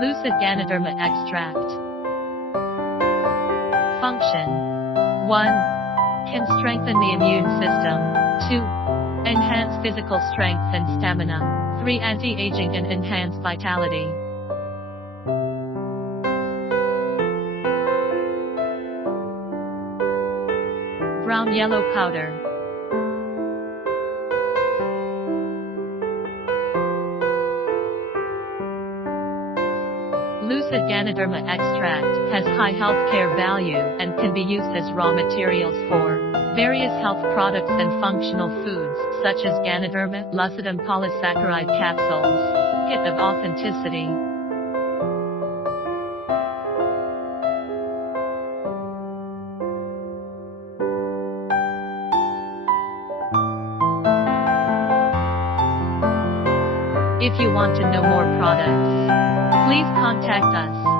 Lucid Ganoderma Extract. Function: 1. Can strengthen the immune system. 2. Enhance physical strength and stamina. 3. Anti-aging and enhance vitality. Brown-yellow powder. Lucid Ganoderma Extract has high healthcare value and can be used as raw materials for various health products and functional foods, such as Ganoderma, lucidum polysaccharide capsules. Hit of authenticity. If you want to know more products, please contact us.